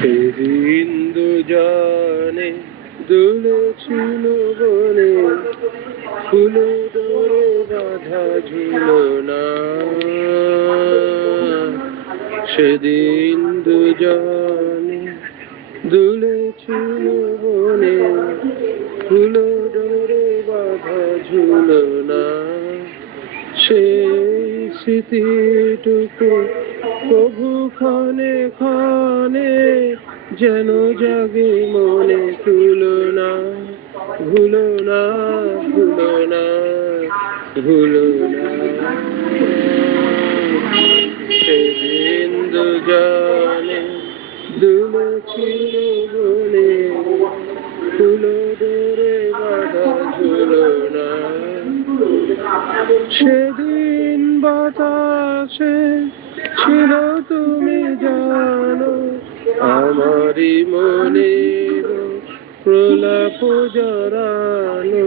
সেদিন দুজনে দুলেছিল বনে, ফুলে ডোরে বাঁধা ঝুলনা। সেদিন দুজনে দুলেছিল বনে, ফুলে ডোরে বাঁধা ঝুলনা। সেই স্মৃতিটুকু প্রভু ক্ষণে ক্ষণে যেন জাগে মনে, তুলনা ভুলো না, ভুলো না, ভুলো না। সেদিন দুজনে দুলেছিল বনে, ফুলো ডোরে বাঁধা ঝুলনা। সেদিন বাতাসে ছিল তুমি জানো, আমারই মনের প্রলাপ জড়ানো।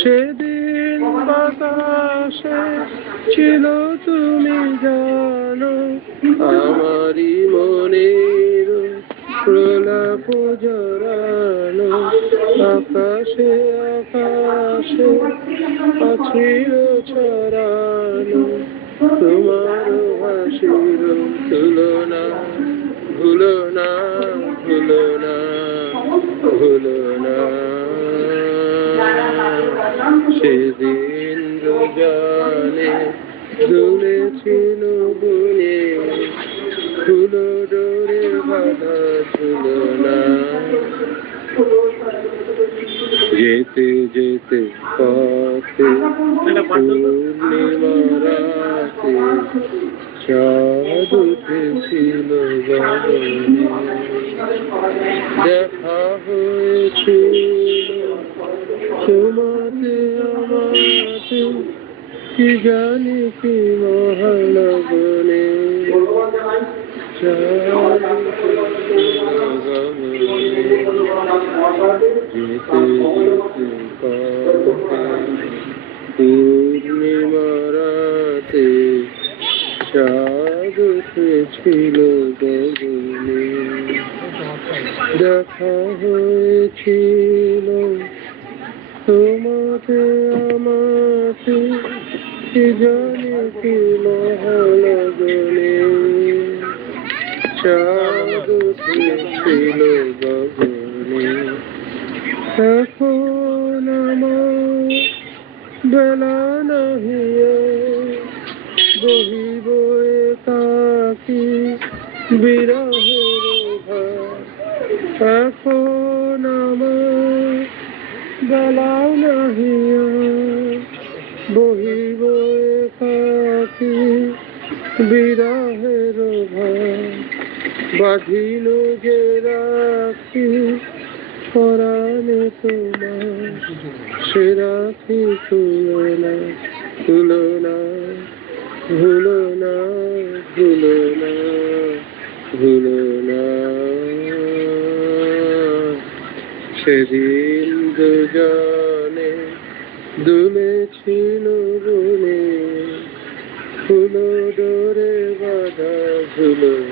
সেদিন বাতাসে ছিল তুমি জানো, আমারই মনের প্রলাপ জড়ানো। আকাশে আকাশে আছিল ছড়ানো তোমার হাসির তুলনা। ভুলো না, ভুলো না, ভুলো না। সেদিন দুজনে দুলেছিল বনে, ফুলো ডোরে বাঁধা ঝুলনা। যেতে যেতে পথে পূর্ণিমা রাতে চাঁদ উঠেছিল গগনে। দেখা হয়েছিল তোমাতে আমাতে, কি জানি কি মহালগনে। চাঁদ উঠেছিল গগনে। যেতে যেতে পথে পূর্ণিমা রাতে চাঁদ উঠেছিল গগনে। দেখা হয়েছিল তোমাতে আমাতে, কি জানি কি মহালগনে। চাঁদ উঠেছিল গগনে। এখন আমার বেলা নাহিয়া, বহিব একাকী বিরহের ভার। এখন আমার বেলা নাহিয়া, বহিব একাকী বিরহের ভার। বাঁধিল যে রাখি পরাণে তোমার, সে রাখি তুলনা, তুলনা, ভুলো না, ভুলো না, ভুলো না। সেদিন দুজনে দুলেছিল বনে, ফুলো ডোরে বাঁধা ঝুলনা।